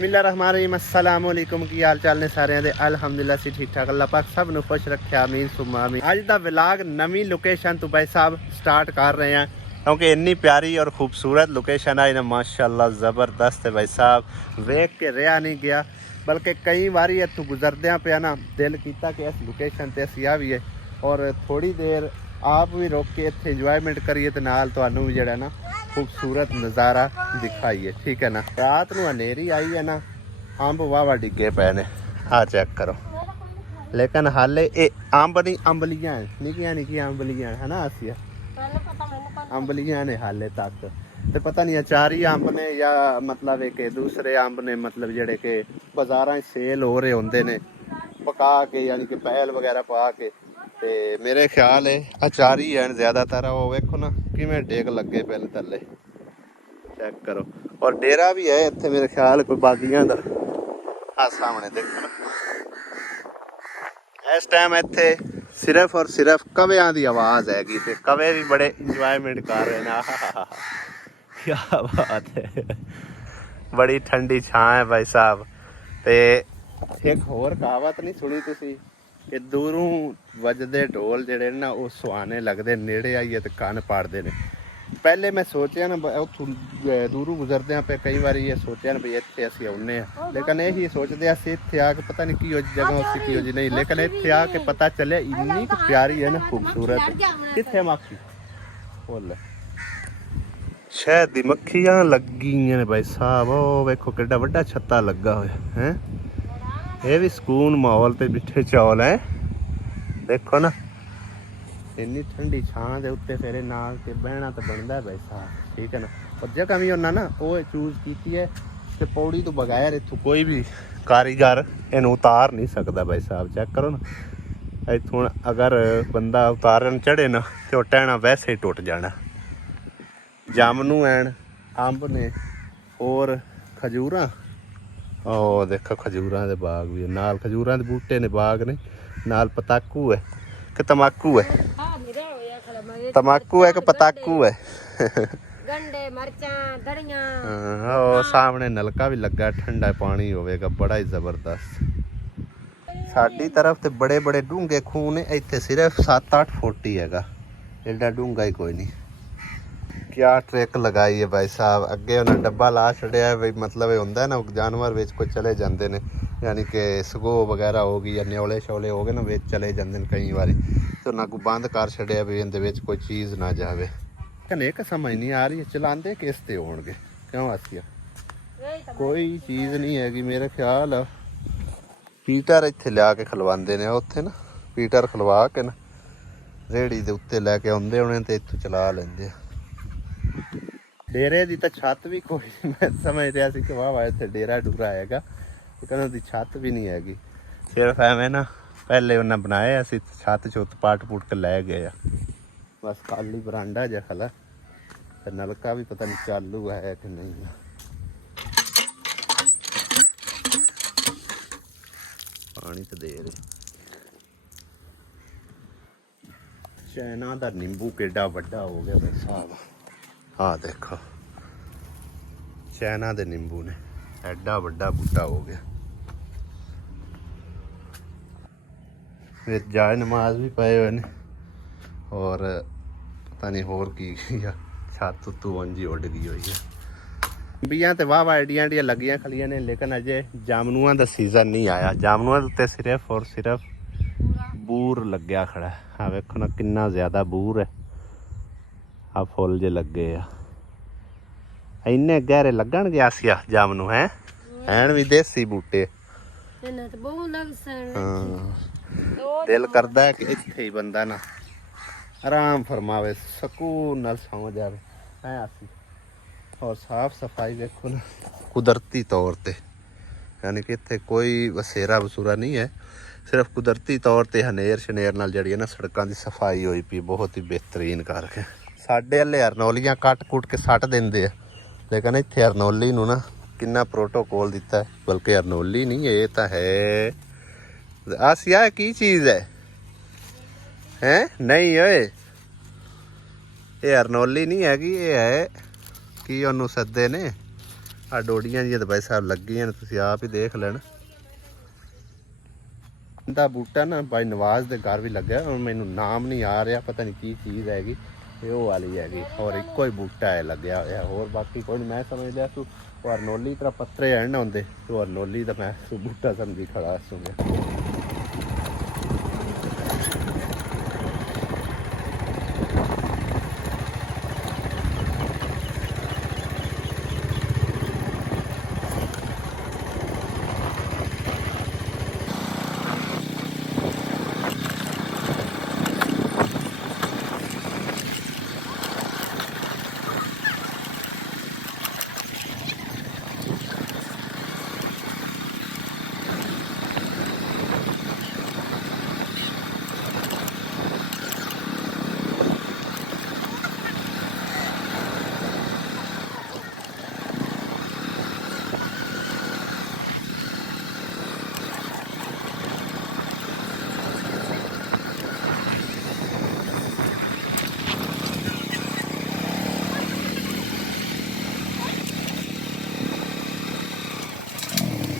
बिस्मिल्लाहिर्रहमानिर्रहीम अस्सलाम वालेकुम की हाल चाल ने सारिਆਂ ਦੇ ਅਲਹਮਦੁਲਿਲਾ ਸੀ ਠੀਕ ਠਾਕ ਅੱਲਾਹ ਪਾਕ ਸਭ ਨੂੰ ਖੁਸ਼ ਰੱਖੇ ਆਮੀਨ ਸੁਮਾ ਆਮੀਨ। ਅੱਜ ਦਾ ਵਲੌਗ ਨਵੀਂ ਲੋਕੇਸ਼ਨ ਤੋਂ ਭਾਈ ਸਾਹਿਬ ਸਟਾਰਟ ਕਰ ਰਹੇ ਹਾਂ क्योंकि इन्नी प्यारी और खूबसूरत लोकेशन आई ना माशाअल्लाह ज़बरदस्त है भाई साहब। वेख के रहा नहीं गया बल्कि कई बार इतों गुजरद्या पे ना दिल किया कि इस लोकेशन से असी आवीए और थोड़ी देर आप भी रोक के इतने इंजॉयमेंट करिए तो नाल तुहानू भी जिहड़ा ना खूबसूरत नज़ारा दिखाइए ठीक है ना। रात को हनेरी आई है ना अंब वाह डिगे पे ने आ चेक करो लेकिन हाले ये अंब नहीं अंबलियां निक्कियां निक्कियां अंबलियां है ना आसिया अंबलियां ने हाले तक तो पता नहीं अचारी अंब ने या मतलब एक दूसरे अंब ने मतलब जेड़े के बाजारां सेल हो रहे होंदे ने पका के यानी कि पैल वगैरह पा के ते मेरे ख्याल है अचारी है ज़्यादातर। वो वेखो ना किवें डेग लगे पे थल्ले चेक करो और डेरा भी है इत्थे मेरे ख्याल कोई बागियां दा आ सामने देखो ना। इस टाइम इत्थे सिर्फ और सिर्फ कव्यां की आवाज़ हैगी ते कवे भी बड़े इंजॉयमेंट कर रहे हैं। क्या बात है बड़ी ठंडी छां है भाई साहब। ते एक होर कहावत नहीं सुनी तुसी कि दूरों वजदे ढोल जेड़े ना वो सुहाने लगते नेड़े आइए तो कन पाड़ते ने। पहले मैं सोचा ना उतों दूरों गुजरदे पे कई बार ये सोचा ना भी इतने असी आने लेकिन यही सोचते इतने आके पता नहीं की जगह उसी की जी नहीं लेकिन इतने आके पता चले इन्नी प्यारी है ना खूबसूरत कितने मक्खी बोल शहद दी मक्खियां लगी ने भाई साहब। ओ वेखो किड्डा वड्डा छत्ता लगा होया है ये भी सुकून माहौल ते मिठे चौल है देखो ना इन्नी ठंडी छां दे उत्ते फेरे नाल ते बहना तो बनता है भाई साहब ठीक है ना। और जगह भी उन्हें ना वो चूज की है ते पौड़ी तो बगैर इतों कोई भी कारीगर इन्हू उतार नहीं सकता भाई साहब। चेक करो ना इतों अगर बंदा उतारन चढ़े ना तो टहना वैसे ही टुट जाना। जामनू हैं अंब ने और खजूर ओ देखो खजूर के बाग भी नाल खजूर के बूटे ने बाग ने नाल पताकू है कि तमाकू है तमाकू है कि पताकू है गंडे मरचां धड़ियां ओ सामने नलका भी लगा ठंडा पानी होवेगा बड़ा ही जबरदस्त। साडी तरफ ते बड़े बड़े डूंगे खूह ने इत्थे सिर्फ 7-8 फुट ही हैगा एडा डूंगा ही कोई नहीं। क्या ट्रिक लगाई है भाई साहब अगे उन्हें डब्बा ला छड़िया बई मतलब होंदा है ना जानवर विच कोई चले जाते हैं यानी कि सगो वगैरह हो गई या न्योले शोले हो गए ना विच चले जाते हैं कई बार तो ना कोई बंद कर छड़िया भी इहदे विच कोई चीज़ ना जाए। लेकिन एक समझ नहीं आ रही चलाते किस ते होणगे क्यों आसिया कोई चीज़ नहीं हैगी मेरे ख्याल पीटर इत्थे लिया के खलवाते ने उत्थे ना पीटर खलवा के ना रेहड़ी दे उत्ते लैके आउंदे होणे ते इत्थों चला लेंदे। डेरे की तो छत भी कोई मैं समझ रहा सी कि वाह वाह इत्थे डेरा डूरा हैगा लेकिन उसकी छत भी नहीं हैगी सिर्फ एवें ना पहले उन्हें बनाया असी छत छुत पाट पुट के लै गए बस खाली बरांडा जा खला तो नलका भी पता नहीं चालू है कि नहीं। पानी तो दे रहे चाइना का नींबू केडा वड्डा हो गया भाई साहब। हाँ देखो चाइना के नींबू ने एडा वड्डा बूटा हो गया जाए नमाज भी पाए हुए ने और पता नहीं होर की छत उत्तों वंजी उड़ गई हुई है। बियां तो वाह वाह एडियां एडियां लगियां खलियां ने लेकिन अजे जामनुआ का सीजन नहीं आया। जामनुआ उत्ते सिर्फ और सिर्फ बूर लग्या खड़ा है। हाँ वेखो ना कितना ज़्यादा बूर है आ फुल जे लगे इन्ने गहरे लगन गया सिया जामनू हैं भी देसी बूटे दिल करता है कि इत्थे ही बंदा ना आराम फरमावे सकून नाल सौ जावे है आसी। और साफ सफाई देखो ना कुदरती तौर पे यानी कि इत्थे कोई वसेरा वसूरा नहीं है सिर्फ कुदरती तौर पर हनेर शनेर नाल जड़ी है ना सड़कों की सफाई हुई पी बहुत ही बेहतरीन करके। साढ़े हले अरनौलियां कट कुट के सट देंगे लेकिन इत्थे अरनौली नूं ना कितना प्रोटोकॉल दिता है बल्कि अरनौली नहीं ये तो है आसिया की चीज़ है नहीं ओए ये अरनौली नहीं हैगी ये है कि उन्होंने सदे ने ਆ ਡੋਡੀਆਂ ਜੀ ਤਾਂ ਭਾਈ ਸਾਹਿਬ ਲੱਗੀਆਂ ਨੇ, ਤੁਸੀਂ ਆਪ ਹੀ ਦੇਖ ਲੈਣ। ਦਾ ਬੂਟਾ ਨਾ ਭਾਈ ਨਵਾਜ਼ ਦੇ ਘਰ ਵੀ ਲੱਗਿਆ, ਹੁਣ ਮੈਨੂੰ ਨਾਮ ਨਹੀਂ ਆ ਰਿਹਾ, ਪਤਾ ਨਹੀਂ ਕੀ ਚੀਜ਼ ਹੈਗੀ, ਇਹ ਉਹ ਵਾਲੀ ਹੈਗੀ। ਹੋਰ ਇੱਕੋ ਹੀ ਬੂਟਾ ਹੈ ਲੱਗਿਆ ਹੋਇਆ, ਹੋਰ ਬਾਕੀ ਕੋਈ ਨਹੀਂ। ਮੈਂ ਸਮਝ ਲਿਆ ਤੂੰ ਅਰਨੋਲੀ ਤਰ੍ਹਾਂ ਪੱਤਰੇ ਐਣ ਨਾ ਹੁੰਦੇ, ਤੂੰ ਅਰਨੋਲੀ ਦਾ ਮੈਂ ਬੂਟਾ ਸਮਝੀ ਖੜਾ ਸੁਣਿਆ।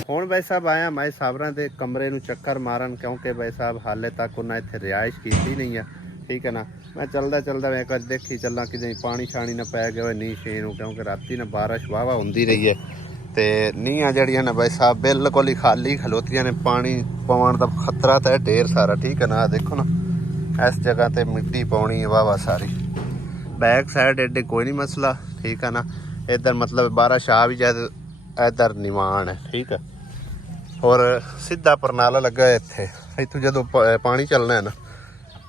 ਹੁਣ ਭਾਈ ਸਾਹਿਬ ਆਇਆ ਮੈਂ ਸਾਬਰਾਂ ਦੇ ਕਮਰੇ ਨੂੰ ਚੱਕਰ ਮਾਰਨ, ਕਿਉਂਕਿ ਭਾਈ ਸਾਹਿਬ ਹਾਲੇ ਤੱਕ ਉਹਨਾਂ ਇੱਥੇ ਰਿਹਾਇਸ਼ ਕੀਤੀ ਨਹੀਂ ਆ, ਠੀਕ ਹੈ ਨਾ। ਮੈਂ ਚੱਲਦਾ ਮੈਂ ਕੁਝ ਦੇਖੀ ਚੱਲਾਂ ਕਿ ਪਾਣੀ ਛਾਣੀ ਨਾ ਪੈ ਗਿਆ ਹੋਵੇ ਨੀਂਹ ਛੇ ਨੂੰ, ਕਿਉਂਕਿ ਰਾਤੀ ਨਾ ਬਾਰਿਸ਼ ਵਾਹਵਾ ਹੁੰਦੀ ਰਹੀ ਹੈ ਤੇ ਨੀਹਾਂ ਜਿਹੜੀਆਂ ਨੇ ਭਾਈ ਸਾਹਿਬ ਬਿਲਕੁਲ ਹੀ ਖਾਲੀ ਖਲੋਤੀਆਂ ਨੇ, ਪਾਣੀ ਪਾਉਣ ਦਾ ਖਤਰਾ ਤਾਂ ਹੈ ਢੇਰ ਸਾਰਾ, ਠੀਕ ਹੈ ਨਾ। ਦੇਖੋ ਨਾ ਇਸ ਜਗ੍ਹਾ ਤੇ ਮਿੱਟੀ ਪਾਉਣੀ ਹੈ ਵਾਹਵਾ ਸਾਰੀ। ਬੈਕ ਸਾਈਡ ਐਡੇ ਕੋਈ ਨਹੀਂ ਮਸਲਾ, ਠੀਕ ਹੈ ਨਾ। ਇੱਧਰ ਮਤਲਬ ਬਾਰਿਸ਼ ਆ ਵੀ ਜਾਏ, ਇੱਧਰ ਨਿਵਾਨ ਹੈ, ਠੀਕ ਹੈ। ਔਰ ਸਿੱਧਾ ਪਰਨਾਲਾ ਲੱਗਾ ਇੱਥੇ, ਇੱਥੋਂ ਜਦੋਂ ਪਾਣੀ ਚੱਲਣਾ ਹੈ ਨਾ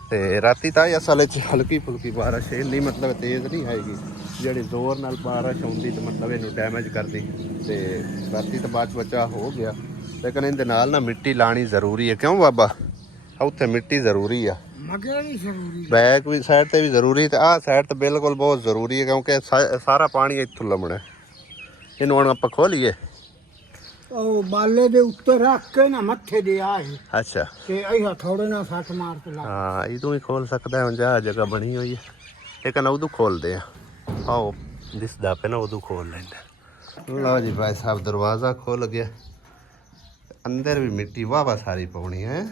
ਤੇ ਰਾਤੀ ਤਾਂ ਅਸਲ 'ਚ ਹਲਕੀ ਫੁਲਕੀ ਬਾਰਿਸ਼, ਇੰਨੀ ਮਤਲਬ ਤੇਜ਼ ਨਹੀਂ ਆਏਗੀ ਜਿਹੜੀ ਜ਼ੋਰ ਨਾਲ ਬਾਰਿਸ਼ ਆਉਂਦੀ ਤਾਂ ਮਤਲਬ ਇਹਨੂੰ ਡੈਮੇਜ ਕਰਦੀ। ਤੇ ਰਾਤੀ ਤਾਂ ਬਾਅਦ ਬਚਾ ਹੋ ਗਿਆ, ਲੇਕਿਨ ਇਹਦੇ ਨਾਲ ਨਾ ਮਿੱਟੀ ਲਾਣੀ ਜ਼ਰੂਰੀ ਹੈ, ਕਿਉਂ ਬਾਬਾ? ਉੱਥੇ ਮਿੱਟੀ ਜ਼ਰੂਰੀ ਆ, ਬੈਕ ਵੀ ਸਾਈਡ ਤੇ ਵੀ ਜ਼ਰੂਰੀ, ਤੇ ਆਹ ਸਾਈਡ ਤੇ ਬਿਲਕੁਲ ਬਹੁਤ ਜ਼ਰੂਰੀ ਹੈ, ਕਿਉਂਕਿ ਸਾਰਾ ਪਾਣੀ ਇੱਥੋਂ ਲੰਮਣਾ। ਇਹਨੂੰ ਹੁਣ ਆਪਾਂ ਖੋਲੀਏ, ਉਹ ਬਾਲੇ ਦੇ ਉੱਤੇ ਰੱਖ ਕੇ ਨਾ ਮੱਥੇ ਦੇ ਆਏ। ਅੱਛਾ, ਤੇ ਇਹ ਥੋੜੇ ਨਾਲ ਸੱਟ ਮਾਰ ਕੇ ਲਾ। ਹਾਂ ਇਹ ਤੂੰ ਹੀ ਖੋਲ ਸਕਦਾ ਹੁਣ, ਜਾ ਜਗ੍ਹਾ ਬਣੀ ਹੋਈ ਹੈ। ਇਹ ਕਹਿੰਦਾ ਉਦੋਂ ਖੋਲਦੇ ਆ, ਆਓ ਦਿਸਦਾ ਪਿਆ ਨਾ, ਉਦੋਂ ਖੋਲ ਲੈਂਦਾ। ਲਓ ਜੀ ਭਾਈ ਸਾਹਿਬ ਦਰਵਾਜ਼ਾ ਖੁੱਲ ਗਿਆ, ਅੰਦਰ ਵੀ ਮਿੱਟੀ ਵਾਹਵਾ ਸਾਰੀ ਪਾਉਣੀ ਹੈ।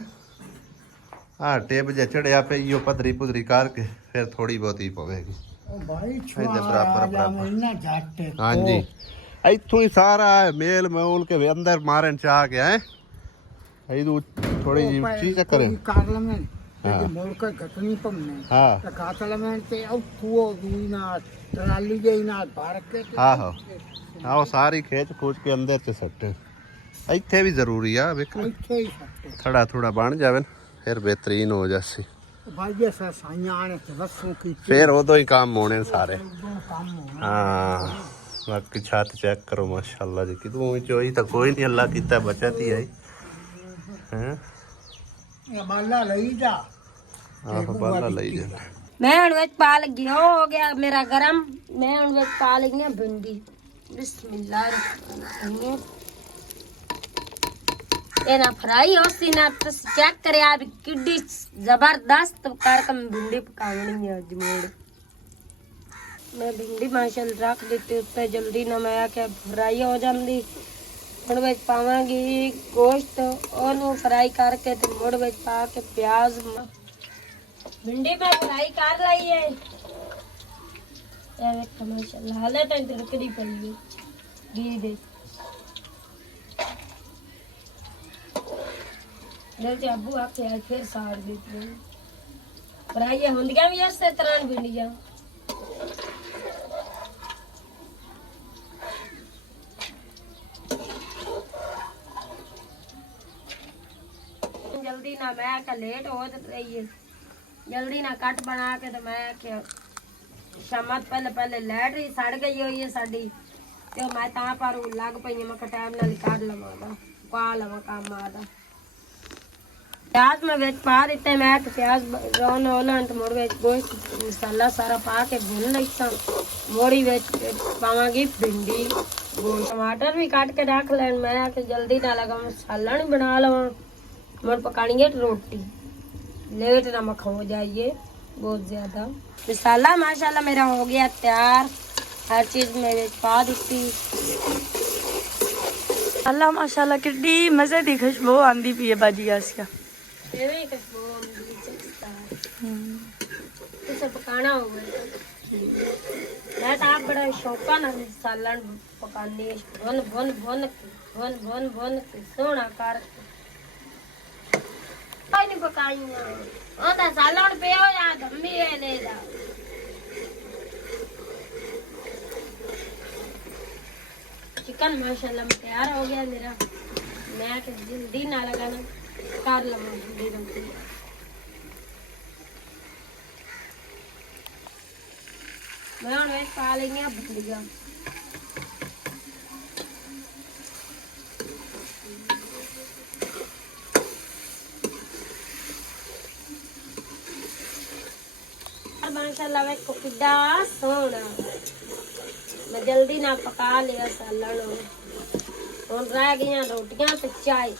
ਆਹ ਟੇਪ ਜਿਹਾ ਚੜਿਆ ਪਈ, ਉਹ ਪੱਧਰੀ ਪੁਧਰੀ ਕਰਕੇ ਫਿਰ ਥੋੜੀ ਬਹੁਤੀ ਪਵੇਗੀ। ਉਹ ਭਾਈ ਇਹਦੇ ਬਰਾਬਰ ਇੰਨਾ ਜੱਟ। ਹਾਂਜੀ, ਇੱਥੋਂ ਹੀ ਸਾਰਾ ਮੇਲ ਮੂਲ ਕੇ ਅੰਦਰ ਮਾਰਨ ਚ ਆ ਗਿਆ ਹੈ। ਇਹਦੂ ਥੋੜੀ ਜਿਹੀ ਉੱਚੀ ਚੱਕਰ ਹੈ ਕਰ ਲਵੇਂ ਤੇ ਮੋੜ ਕੇ ਘਟਣੀ ਪੰਨੇ। ਹਾਂ ਤੇ ਕਾਤ ਲਵੇਂ ਤੇ ਉਹ ਖੂਓ ਦੀ ਨਾਲ ਟਰਾਲੀ ਦੇ ਨਾਲ ਭਰ ਕੇ। ਆਹੋ ਆਹੋ ਸਾਰੀ ਖੇਚ ਖੂਚ ਕੇ ਅੰਦਰ ਚ ਸੱਟ। ਇੱਥੇ ਵੀ ਜ਼ਰੂਰੀ ਆ, ਵੇਖ ਇੱਥੇ ਹੀ ਸੱਟ ਥੋੜਾ ਥੋੜਾ ਬਣ ਜਾਵੇ ਫਿਰ ਬਿਹਤਰੀਨ ਹੋ ਜਾਸੀ। ਭਾਈ ਜੇ ਸਾਈਆਂ ਨੇ ਤੇ ਵਸੂ ਕੀ ਫਿਰ ਉਦੋਂ ਹੀ ਕੰਮ ਹੋਣੇ ਸਾਰੇ। ਕੰਮ ਹੋਣਾ। ਹਾਂ ਬਾਕੀ ਛੱਤ ਚੈੱਕ ਕਰੋ ਮਾਸ਼ਾਅੱਲਾ ਜੀ, ਕਿਦੋਂ ਚੋਈ ਤਾਂ ਕੋਈ ਨਹੀਂ, ਅੱਲਾ ਕੀਤਾ ਬਚਤ ਹੀ ਆਈ ਹੈ। ਇਹ ਬਾਲਾ ਲਈ ਜਾ, ਆਹੋ ਬਾਲਾ ਲਈ ਜਾ। मैं हुण विच पा लगी हो गया मेरा गरम। मैं हुण विच पा लगी हां भिंडी। बिस्मिल्लाह ये ना फ्राई हो सी ना, तुस चेक करे आप किड्डी जबरदस्त करके भिंडी पकावनी है अज मोड़। मैं भिंडी माशाल्लाह रख दी उत्ते जल्दी ना, मैं आख्या फ्राई हो जाती। मुड़ विच पावांगी गोश्त, ओनू फ्राई करके ते मुड़ विच पा के प्याज। भिंडी में फ्राई कर ली है, ये देखो माशाल्लाह हाले तो तिड़कदी पई है घी दे। दिल च अबू आखे आज फिर साड़ देती फ्राई होंदियां भी इस तरह भिंडियां। जल्दी ना मैं आख्या लेट हो रही है, जल्दी ना कट बना के तो मैं आख्या शामत पहले लाइट ही सड़ गई हुई है साडी, तो मैं ता पर लग पई मैं टाइम नाल कर लवां पा लवां काम आदा। प्याज मैं विच पा दिते, मैं तो प्याज ब्राउन होलन तो मोड़ विच गोश्त मसाला सारा पा के भुन लईसा। मोड़ी विच पावांगी भिंडी, गोश्त टमाटर भी काट के रख लैन। मैं आख्या जल्दी ना लगा मसाला नहीं बना लवां, मोड़ पकानी है रोटी, लेट ना मखो जाइए बहुत ज्यादा। मसाला माशाल्लाह मेरा हो गया तैयार, हर चीज मेरे पा दी। ਅੱਲਾ ਮਾਸ਼ਾਅੱਲਾ ਕਿੱਡੀ ਮਜ਼ੇ ਦੀ ਖੁਸ਼ਬੂ ਆਂਦੀ ਪਈ ਹੈ ਬਾਜੀ ਆਸਿਆ ਐਵੇਂ ਹੀ ਖੁਸ਼ਬੂ ਆਉਂਦੀ ਚੱਲਦਾ ਕਿਸੇ ਪਕਾਣਾ ਹੋਵੇ ਮੈਂ ਤਾਂ ਆਪ ਬੜਾ ਸ਼ੌਕਾਂ ਨਾਲ ਸਾਲਣ ਪਕਾਨੀ ਬਨ ਬਨ ਬਨ ਬਨ ਬਨ ਬਨ ਸੋਹਣਾ ਕਰ ਆਈ ਨਹੀਂ ਪਕਾਈਆਂ ਉਹਦਾ ਸਾਲਣ ਪਿਆ ਹੋਇਆ ਧੰਮੀ ਇਹਨੇ ਦਾ चिकन माशाल्लाह तैयार हो गया मेरा मैं कि जल्दी ना लगाना कर लवा जल्दी जल्दी मैं और वे पा लेंगे भुजिया और माशाल्लाह वे को किड्डा सोना मैं जल्दी ना पका लिया सालन और रह गई रोटियां ते चाय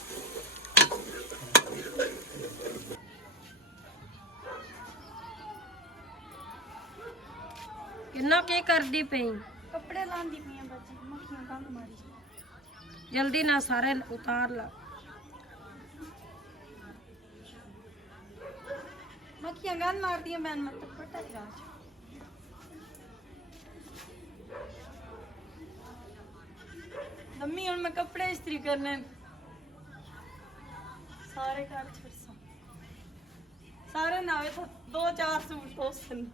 किन्ना के करदी पई ਕੱਪੜੇ ਲਾਂਦੀ ਪਈਆਂ ਬਾਜੀ ਮੱਖੀਆਂ ਗੰਦ ਮਾਰੀ जल्दी ना सारे उतार ला ਮੱਖੀਆਂ ਗੰਦ ਮਾਰਦੀਆਂ ਮੈਂ ਮਤਲਬ ਪਟਾ ਜਾ ਮੰਮੀ ਹੁਣ ਮੈਂ ਕੱਪੜੇ ਇਸਤਰੀ ਕਰਨੇ ਸਾਰੇ ਘਰ ਛੱਡਸਾਂ ਸਾਰੇ ਨਾਵੇਂ ਤਾਂ 2-4 ਸੂਟ ਤੋਸਨ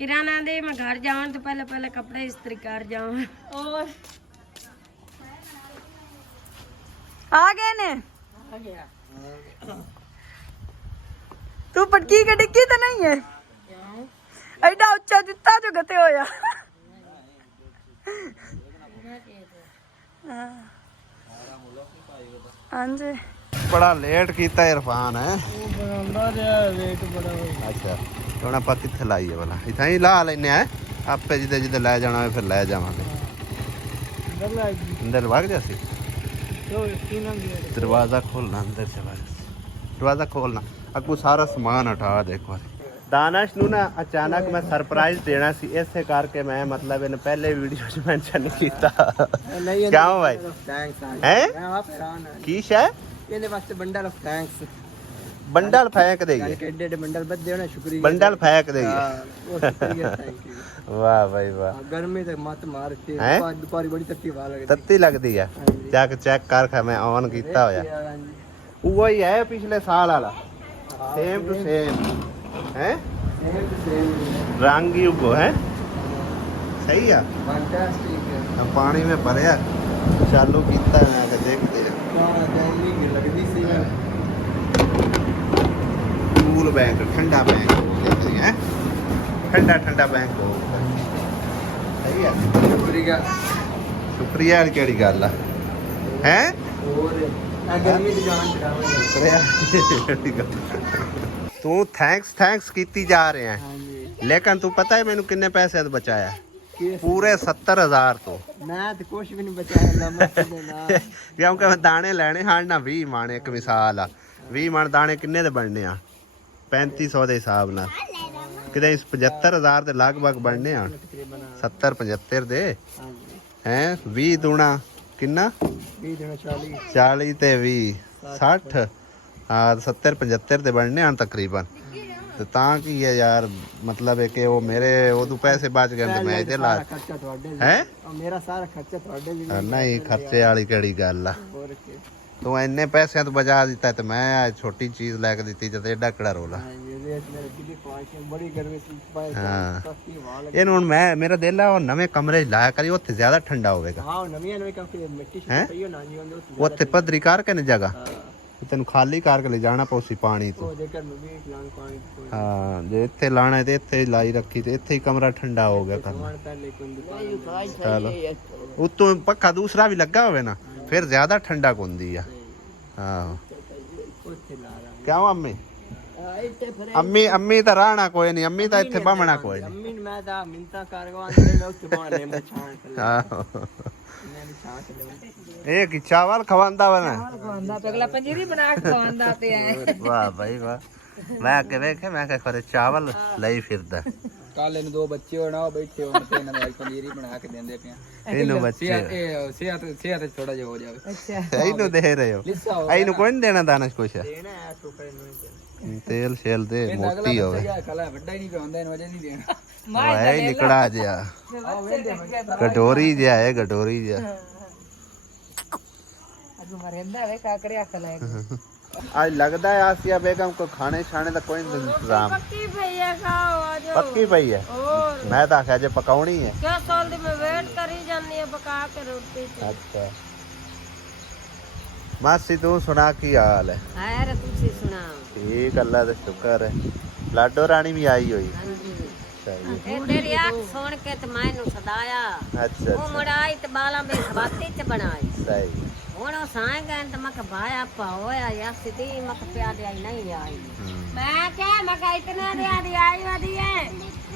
किराना दे मैं घर जाऊं तो पहले पहले कपड़े इस्त्री कर जाऊं और आ गए ने ਆ ਗਿਆ तू पटकी के डिग्गी तो नहीं है एडा उच्चा दिता जो गते होया हाँ जी ਬੜਾ ਲੇਟ ਕੀਤਾ ਇਰਫਾਨ ਹੈ ਉਹ ਬਣਾਉਂਦਾ ਰਿਹਾ ਵੇਟ ਬੜਾ ਹੋਇਆ ਅੱਛਾ ਹੁਣ ਆਪਾਂ ਕਿੱਥੇ ਲਾਈਏ ਭਲਾ ਇੱਥੇ ਹੀ ਲਾ ਲੈਨੇ ਆ ਆਪੇ ਜਿੱਦੇ ਜਿੱਦੇ ਲੈ ਜਾਣਾ ਹੋਵੇ ਫਿਰ ਲੈ ਜਾਵਾਂਗੇ ਅੰਦਰ ਲੱਗ ਗਈ ਅੰਦਰ ਵਗ ਜਾ ਸੀ तो तीन अंदर दरवाजा खोलना अंदर से दरवाजा खोलना अगू सारा समान हटा देखो दानिश ਨੂੰ ਨਾ ਅਚਾਨਕ ਮੈਂ ਸਰਪ੍ਰਾਈਜ਼ ਦੇਣਾ ਸੀ ਇਸੇ ਕਰਕੇ ਮੈਂ ਮਤਲਬ ਇਹਨੇ ਪਹਿਲੇ ਵੀਡੀਓ 'ਚ ਮੈਂਸ਼ਨ ਨਹੀਂ ਕੀਤਾ नहीं ਕਿਉਂ ਭਾਈ थैंक्स हैं? मैं आप हैरान है ਕੀ ਸ਼ੈ ਇਹਦੇ ਵਾਸਤੇ ਬੰਡਲ ਆਫ ਥੈਂक्स ਬੰਡਲ ਫੈਂਕ ਦੇਗੀ ਯਾਨੀ ਕਿ ਏਡੇ ਬੰਡਲ ਬੱਦੇ ਹੋਣਾ ਸ਼ੁਕਰੀਆ ਬੰਡਲ ਫੈਂਕ ਦੇਗੀ ਹਾਂ ਉਹ ਸ਼ੁਕਰੀਆ ਥੈਂਕ ਯੂ ਵਾਹ ਭਾਈ ਵਾਹ गर्मी तक मत मार के हैं? दोपहरी बड़ी तत्ती वाल लगती ਤੱਤੀ ਲੱਗਦੀ ਆ ਜਾ ਕੇ ਚੈੱਕ ਕਰ ਖਾ ਮੈਂ ਔਨ ਕੀਤਾ ਹੋਇਆ ਉਹ ਹੀ ਹੈ ਪਿਛਲੇ ਸਾਲ ਵਾਲਾ ਸੇਮ ਟੂ ਸੇਮ ਹੈ रंग ही उगो है सही है फैंटास्टिक है अब पानी में भरया चालू कीता है आके देखते हैं वाह दिल्ली की लगदी सी है कूल बैंक ठंडा बैंक देखते हैं ठंडा ठंडा बैंक हो सही है शुक्रिया शुक्रिया केड़ी गल है और गर्मी दी जान चढ़ावे तू थैंक्स कीती जा रहे हैं हां जी लेकिन तू पता है मैंने कितने पैसे तो बचाया कि पूरे 70,000 तो मैं तो कुछ भी नहीं बचाया लम्मा से ना क्योंकि मैं दाने लेने हाँ ना 20 मण एक मिसाल आ 20 मण दाने किन्ने दे बनने आ 3500 ਦੇ ਹਿਸਾਬ ਨਾਲ ਕਿਤੇ 75000 ਦੇ ਲਗਭਗ ਬਣਨੇ ਆ 70 75 ਦੇ हां जी ਹੈ 20 ਦੂਣਾ ਕਿੰਨਾ 20 दिन 40 40 ਤੇ 20 60 ਹਾਂ 70 75 ਦੇ ਬਣਨੇ ਆ ਤਕਰੀਬਨ ਤੇ ਤਾਂ ਕੀ ਹੈ ਯਾਰ ਮਤਲਬ ਹੈ ਕਿ ਉਹ ਮੇਰੇ ਉਦੋਂ ਪੈਸੇ ਬਚ ਗਏ ਤੇ ਮੈਂ ਇਹਦੇ ਲਾ ਖਰਚਾ ਤੁਹਾਡੇ ਹੈ ਮੇਰਾ ਸਾਰਾ ਖਰਚਾ ਤੁਹਾਡੇ ਜੀ ਨਹੀਂ ਖਰਚੇ ਵਾਲੀ ਕਿਹੜੀ ਗੱਲ ਆ ਹੋਰ ਕੀ ਤੂੰ ਇੰਨੇ ਪੈਸਿਆਂ ਤੋਂ ਬਚਾ ਦਿੱਤਾ ਤੇ ਮੈਂ ਆ ਛੋਟੀ ਚੀਜ਼ ਲੈ ਕੇ ਦਿੱਤੀ ਤੇ ਐਡਾ ਕਿਹੜਾ ਰੋਲਾ ਹਾਂ ਇਹ ਰੇਟ ਮੇਰੇ ਕਿੰਨੀ ਖਵਾਇਸ਼ ਬੜੀ ਗਰਮੀ ਸੀ ਪਾਏ ਹਾਂ ਸਸਤੀ ਵਾਲ ਇਹਨੂੰ ਹੁਣ ਮੇਰਾ ਦਿਲ ਆ ਉਹ ਨਵੇਂ ਕਮਰੇ 'ਚ ਲਾਇਆ ਕਰੀ ਉੱਥੇ ਜ਼ਿਆਦਾ ਠੰਡਾ ਹੋਵੇਗਾ ਹਾਂ ਨਵੀਆਂ ਨਵੀਂ ਕਿਉਂਕਿ ਮਿੱਟੀ ਹੈਂ? ਪਈ ਹੋ ਨਾ ਜੀ ਉਹਦੇ ਉੱਥੇ ਪੱਧਰੀ ਕਰਕੇ ਨੇ ਜਗ੍ਹਾ ਹਾਂ ਤੈਨੂੰ ਖਾਲੀ ਕਰਕੇ ਲੈ ਜਾਣਾ ਪਊ ਸੀ ਪਾਣੀ ਤੋਂ ਉਹ ਜੇਕਰ ਮੈਂ ਵੀ ਲਾਣ ਪਾਣੀ ਕੋਈ ਹਾਂ ਜੇ ਇੱਥੇ ਲਾਣਾ ਤੇ ਇੱਥੇ ਹੀ ਲਾਈ ਰੱਖੀ ਤੇ ਇੱਥੇ ਹੀ ਕਮਰਾ ਠੰਡਾ ਹੋ ਗਿਆ ਕਰਨਾ ਮਾਰ ਪਹਿਲੇ ਕੋਈ ਦੁਕਾਨ ਚਲੋ ਉਤੋਂ ਪੱਖਾ ਦੂਸਰਾ ਵੀ ਲੱਗਾ ਹੋਵੇ ਨਾ ਫਿਰ ਜ਼ਿਆਦਾ ਠੰਡਾ ਹੁੰਦੀ ਆ ਹਾਂ ਉੱਥੇ ਲਾ ਰਾਂ ਕਿਉਂ ਅੰਮੀ ਇੱਥੇ ਫਿਰ ਅੰਮੀ ਤਾਂ ਰਾਣਾ ਕੋਈ ਨਹੀਂ ਅੰਮੀ ਤਾਂ ਇੱਥੇ ਬਾਹਮਣਾ ਕੋਈ ਨਹੀਂ ਅੰਮੀ ਮੈਂ ਤਾਂ ਮਿੰਤਾ ਕਰਵਾਂ ਤੇ ਮੈਂ ਉੱਥੇ ਬਾਹਰ ਮੈਂ ਛਾਣ ਕੇ ਲੈ ਆਹੋ। ਮੈਂ ਵੀ ਛਾਣ ਕੇ ਲੈ ਇਹ ਕੀ ਚਾਵਲ ਖਵਾਉਂਦਾ ਵਾ ਨਾ ਖਵਾਉਂਦਾ ਤੇ ਅਗਲਾ ਪੰਜੀਰੀ ਬਣਾ ਕੇ ਖਵਾਉਂਦਾ ਤੇ ਐ ਵਾਹ ਭਾਈ ਵਾਹ ਮੈਂ ਅੱਗੇ ਵੇਖੇ ਮੈਂ ਕਿਹਾ ਖਰੇ ਚਾਵਲ ਲਈ ਫਿਰਦਾ ਕੱਲ ਇਹਨੂੰ 2 ਬੱਚੇ ਹੋਣਾ ਉਹ ਬੈਠੇ ਹੋਣ ਤੇ ਇਹਨਾਂ ਨੇ ਅੱਜ ਪਨੀਰ ਹੀ ਬਣਾ ਕੇ ਦਿੰਦੇ ਪਿਆ ਇਹਨੂੰ ਬੱਚੇ ਸਿਹਤ ਥੋੜਾ ਜਿਹਾ ਹੋ ਜਾਵੇ ਅੱਛਾ ਇਹਨੂੰ ਦੇ ਰਹੇ ਹੋ ਲਿੱਸਾ ਹੋ ਇਹਨੂੰ ਕੋਈ ਨਹੀਂ ਦੇਣਾ ਦਾਨਸ਼ ਕੁਛ ਦੇਣਾ ਹੈ ਸੁਪਰ ਨੂੰ ਤੇਲ ਸ਼ੇਲ ਦੇ ਇਹ ਮੋਟੀ ਹੋਵੇ ਕਲਾ ਵੱਡਾ ਹੀ ਨਹੀਂ ਪਿਆਉਂਦਾ ਇਹਨੂੰ ਅਜੇ ਨਹੀਂ ਦੇਣਾ ਉਹ ਹੈ ਨਿਕੜਾ ਜਿਹਾ ਗਡੋਰੀ ਜਿਹਾ ਹੈ ਗਡੋਰੀ ਜਿਹਾ ਅਜੂ ਮਰਿੰਦਾ ਵੇ ਕਾਕੜਿਆ ਖਲਾਏ आज लगता है आसिया बेगम को खाने छाने का कोई इंतजाम पक्की भैया खाओ आ जाओ पक्की पई है और मैं तो आख्या जे पकाउनी है क्या साल दी मैं वेट करी जानी है पका के रोटी ते अच्छा मासी तू सुना की हाल है हाय रे तुसी सुनाओ ठीक अल्लाह का शुक्र है लाडो रानी भी आई हुई हां सही ए तेरी आंख सुन के ते मैनू सदाया अच्छा वो मुड़ाई ते बाला में सवाती च बनाई सही ਹੁਣ ਉਹ ਸਾਂ ਗਏ ਤੇ ਮੈਂ ਕਿਹਾ ਭਾਇਆ ਪਾ ਹੋਇਆ ਯਾ ਸਿੱਧੀ ਮੈਂ ਕਿਹਾ ਪਿਆ ਦੇ ਆਈ ਨਹੀਂ ਆਈ ਮੈਂ ਕਿਹਾ ਮੈਂ ਕਿਹਾ ਇਤਨਾ ਦੇ ਆਈ ਵਾਦੀ ਹੈ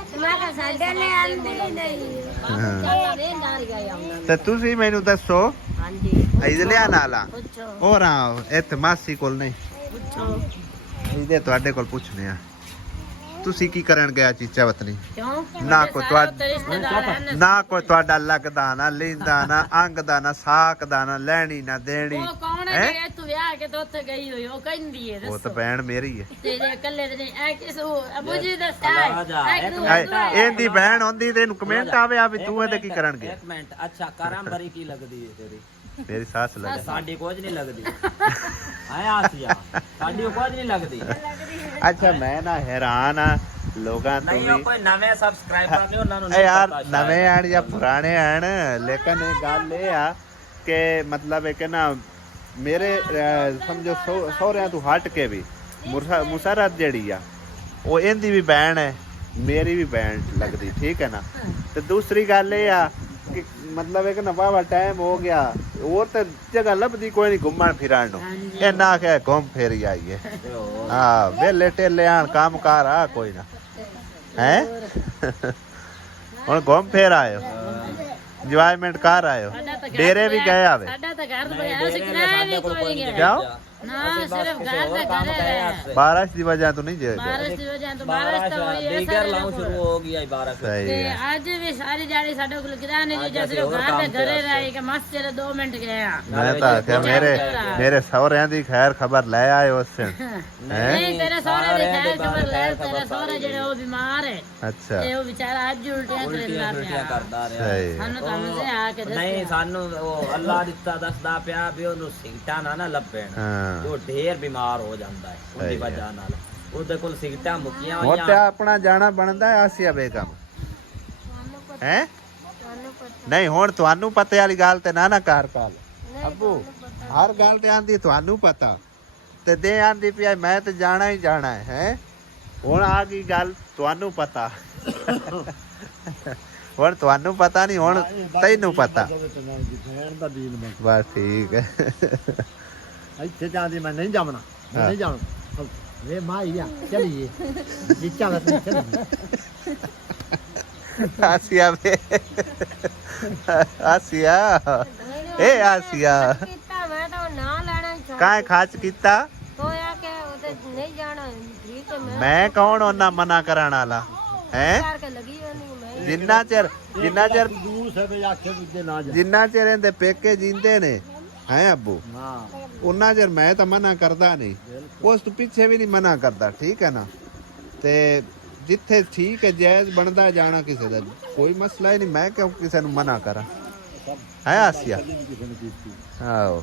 ਤੇ ਮੈਂ ਕਿਹਾ ਸਾਡੇ ਲੈ ਆਂਦੀ ਨਹੀਂ ਚੱਲ ਵੇ ਨਾਲ ਗਿਆ ਆਉਂਦਾ ਤੇ ਤੁਸੀਂ ਮੈਨੂੰ ਦੱਸੋ ਹਾਂਜੀ ਇਜ਼ਲਿਆ ਨਾਲਾ ਪੁੱਛੋ ਹੋਰ ਆ ਇੱਥੇ ਮਾਸੀ ਕੋਲ ਨਹੀਂ ਪੁੱਛੋ ਇਹਦੇ ਤੁਹਾਡੇ ਕੋਲ ਪੁੱਛਨੇ ਆ ਤੁਸੀਂ ਕੀ ਕਰਨ ਗਿਆ ਚੀਚਾ ਵਤਨੀ ਕਿਉਂ ਨਾ ਕੋਈ ਤੁਹਾਡਾ ਰਿਸ਼ਤੇਦਾਰ ਹਨ ਨਾ ਕੋਈ ਤੁਹਾਡਾ ਲੱਗਦਾ ਨਾ ਲੈਂਦਾ ਨਾ ਅੰਗਦਾ ਨਾ ਸਾਕਦਾ ਨਾ ਲੈਣੀ ਨਾ ਦੇਣੀ ਉਹ ਕੌਣ ਹੈ ਜਿਹੜਾ ਤੂੰ ਵਿਆਹ ਕੇ ਤੇ ਉੱਥੇ ਗਈ ਹੋਈ ਉਹ ਕਹਿੰਦੀ ਹੈ ਉਹ ਤਾਂ ਦੱਸੋ ਭੈਣ ਮੇਰੀ ਹੈ ਤੇਰੇ ਇਕੱਲੇ ਦੇ ਨਹੀਂ ਐ ਕਿਸ ਅਬੂ ਜੀ ਦੱਸਦਾ ਇਹਦੀ ਭੈਣ ਹੁੰਦੀ ਤੇ ਇਹਨੂੰ ਕਮੈਂਟ ਆਵੇ ਆ ਵੀ ਤੂੰ ਇਹਦੇ ਕੀ ਕਰਨ ਗਿਆ ਇੱਕ ਮਿੰਟ ਅੱਛਾ ਕਰਮਬਰੀ ਕੀ ਲੱਗਦੀ ਹੈ ਤੇਰੀ ਮੇਰੀ ਸੱਸ ਲੱਗ ਸਾਡੀ ਕੁਝ ਨਹੀਂ ਲੱਗਦੀ ਆਏ ਆਸੀਆ ਸਾਡੀ ਕੁਝ ਨਹੀਂ ਲੱਗਦੀ ਅੱਛਾ ਮੈਂ ਨਾ ਹੈਰਾਨ ਆ ਲੋਕਾਂ ਤੋਂ ਨਹੀਂ ਉਹ ਵੀ ਕੋਈ ਨਵੇਂ ਸਬਸਕ੍ਰਾਈਬਰ ਨੇ ਉਹਨਾਂ ਨੂੰ ਇਹ ਨਹੀਂ ਯਾਰ ਪਤਾ ਸ਼ਾਇਦ। ਨਵੇਂ ਆਣ ਜਾਂ ਪੁਰਾਣੇ ਆਣ ਲੇਕਿਨ ਇਹ ਗੱਲ ਇਹ ਆ ਕਿ ਮਤਲਬ ਹੈ ਕਿ ਨਾ ਮੇਰੇ ਸਮਝੋ ਸਹੁਰਿਆਂ ਤੋਂ ਹਟ ਕੇ ਵੀ ਮੁਸਰਤ ਜਿਹੜੀ ਆ ਉਹ ਇਹਦੀ ਵੀ ਭੈਣ ਹੈ ਮੇਰੀ ਵੀ ਭੈਣ ਲੱਗਦੀ ਠੀਕ ਹੈ ਨਾ ਤੇ ਦੂਸਰੀ ਗੱਲ ਇਹ ਆ ਕਿ ਮਤਲਬ ਹੈ ਕਿ ਨਾ ਵਾਵਾ ਟਾਈਮ ਹੋ ਗਿਆ ਹੋਰ ਤੇ ਜਗ੍ਹਾ ਲੱਭਦੀ ਕੋਈ ਨਹੀਂ ਘੁੰਮਣ ਫਿਰਨ ਨੂੰ ਇਹ ਨਾ ਕਿ ਘੁੰਮ ਫੇਰ ਹੀ ਆਈਏ ਹਾਂ ਵੇਲੇ ਟੇਲੇ ਆਣ ਕੰਮ ਕਾਰ ਆ ਕੋਈ ਨਾ ਹੈ ਹੁਣ ਘੁੰਮ ਫੇਰ ਆਇਓ ਇੰਜੋਇਮੈਂਟ ਕਰ ਆਇਓ ਡੇਰੇ ਵੀ ਗਏ ਆਵੇ ਸਾਡਾ ਤਾਂ ਘਰ ਬਣਾਇਆ ਸੀ ਕਿਰਾਇਆ ਵੀ ਕੋਈ ਨਹੀਂ ਗਿਆ ਕਿਉਂ ਨਾ ਸਿਰਫ ਘਰ ਦਾ ਘਰ ਹੈ ਬਾਰਿਸ਼ ਦੀ ਵਜ੍ਹਾ ਤੋਂ ਨਹੀਂ ਜੇ ਬਾਰਿਸ਼ ਦੀ ਵਜ੍ਹਾ ਤੋਂ ਬਾਰਿਸ਼ ਤਾਂ ਹੋਈ ਹੈ ਦੀਗਰ ਲਾਉਂ ਸ਼ੁਰੂ ਹੋ ਗਈ 12 ਸਹੀ ਤੇ ਹੈ ਅੱਜ ਵੀ ਸਾਰੀ ਜਾਣੀ ਸਾਡੇ ਕੋਲ ਕਿਰਾਣੇ ਦੀ ਜਾਂ ਸਿਰਫ ਘਰ ਦੇ ਘਰੇ ਰਹੀ ਕਿ ਮਸਤ ਚਲੇ 2 ਮਿੰਟ ਗਿਆ ਮੈਂ ਤਾਂ ਆਖਿਆ ਮੇਰੇ ਸਹੁਰਿਆਂ ਦੀ ਖੈਰ ਖਬਰ ਲੈ ਆਏ ਉਸ ਦਿਨ ਨਹੀਂ ਤੇਰੇ ਸਹੁਰੇ ਦੀ ਖੈਰ ਖਬਰ ਲੈ ਤੇਰਾ ਸਹੁਰਾ ਜਿਹੜਾ ਉਹ ਬਿਮਾਰ ਹੈ ਅੱਛਾ ਤੇ ਉਹ ਵਿਚਾਰਾ ਅੱਜ ਉਲਟੀਆਂ ਕਰਦਾ ਪਿਆ ਕਰਦਾ ਰਿਹਾ ਸਹੀ ਸਾਨੂੰ ਕੰਮ ਸੇ ਆ ਕੇ ਨਹੀਂ ਸਾਨੂੰ ਉਹ ਅੱਲਾ ਦਿੱਤਾ ਦੱਸਦਾ ਪਿਆ ਵੀ ਉਹਨੂੰ ਸਿਗਟਾਂ ਨਾ ਲੱਭਣ ਹਾਂ ਉਹ ਢੇਰ ਬਿਮਾਰ ਹੋ ਜਾਂਦਾ ਹੈ ਉਹਦੀ ਵਜ੍ਹਾ ਨਾਲ ਉਹਦੇ ਕੋਲ ਸਿਗਟਾਂ ਮੁੱਕੀਆਂ ਹੁਣ ਤੇ ਹੋਈਆਂ ਆਪਣਾ ਜਾਣਾ ਬਣਦਾ ਹੈ ਆਸੀਆ ਬੇਗਮ ਹੈ ਨਹੀਂ ਹੁਣ ਤੁਹਾਨੂੰ ਪਤਾ ਵਾਲੀ ਗੱਲ ਤੇ ਨਾ ਕਰ ਕਾਲ ਅੱਬੂ ਹਰ ਗੱਲ ਤੇ ਆਂਦੀ ਤੁਹਾਨੂੰ ਪਤਾ ਤੇ ਦੇ ਆਂਦੀ ਪਿਆ ਮੈਂ ਤੇ ਜਾਣਾ ਹੀ ਜਾਣਾ ਹੈ ਹੁਣ ਆ ਗਈ ਗੱਲ ਤੁਹਾਨੂੰ ਪਤਾ ਹੁਣ ਤੁਹਾਨੂੰ ਪਤਾ ਨਹੀਂ ਹੁਣ ਤੈਨੂੰ ਪਤਾ ਭੈਣ ਦਾ ਦੀਨ ਮੈਂ ਬਸ ਠੀਕ ਹੈ ਇੱਥੇ ਜਾਂਦੀ ਮੈਂ ਨਹੀਂ ਜਾਵਣਾ ਮੈਂ ਨਹੀਂ ਜਾਣਾ ਵੇ ਮਾਈ ਆ ਚਲੀਏ ਜਿੱਚਾ ਵਤ ਚਲੀਏ ਆਸੀਆ ਵੇ ਆਸੀਆ ਇਹ ਆਸੀਆ ਕੀਤਾ ਮੈਂ ਤਾਂ ਨਾ ਲੈਣਾ ਹੀ ਕਾਹ ਖਾਚ ਕੀਤਾ ਹੋਇਆ ਕਿ ਉਹਦੇ ਨਹੀਂ ਜਾਣਾ ਠੀਕ ਹੈ ਮੈਂ ਕੌਣ ਉਹਨਾਂ ਮਨਾ ਕਰਨ ਵਾਲਾ ਹੈ ਕਰਕੇ ਲੱਗੀ ਹੋਣੀ ਮੈਂ ਜਿੰਨਾ ਚਿਰ ਦੂਰ ਸਭੇ ਆਖੇ ਦੂਜੇ ਨਾ ਜਾ ਜਿੰਨਾ ਚਿਰ ਇਹਦੇ ਪੇਕੇ ਜਿੰਦੇ ਨੇ ਹੈ ਅੱਬੂ ਹਾਂ ਉਹਨਾਂ ਚਿਰ ਮੈਂ ਤਾਂ ਮਨਾ ਕਰਦਾ ਨਹੀਂ ਉਸ ਤੋਂ ਪਿੱਛੇ ਵੀ ਨਹੀਂ ਮਨਾ ਕਰਦਾ ਠੀਕ ਹੈ ਨਾ ਤੇ ਜਿੱਥੇ ਠੀਕ ਹੈ ਜਾਇਜ਼ ਬਣਦਾ ਜਾਣਾ ਕਿਸੇ ਦਾ ਕੋਈ ਮਸਲਾ ਹੀ ਨਹੀਂ ਮੈਂ ਕਿਉਂ ਕਿਸੇ ਨੂੰ ਮਨਾ ਕਰਾਂ ਹੈ ਆਸੀਆ ਕਿਸੇ ਨੇ ਕੀਤੀ ਆਓ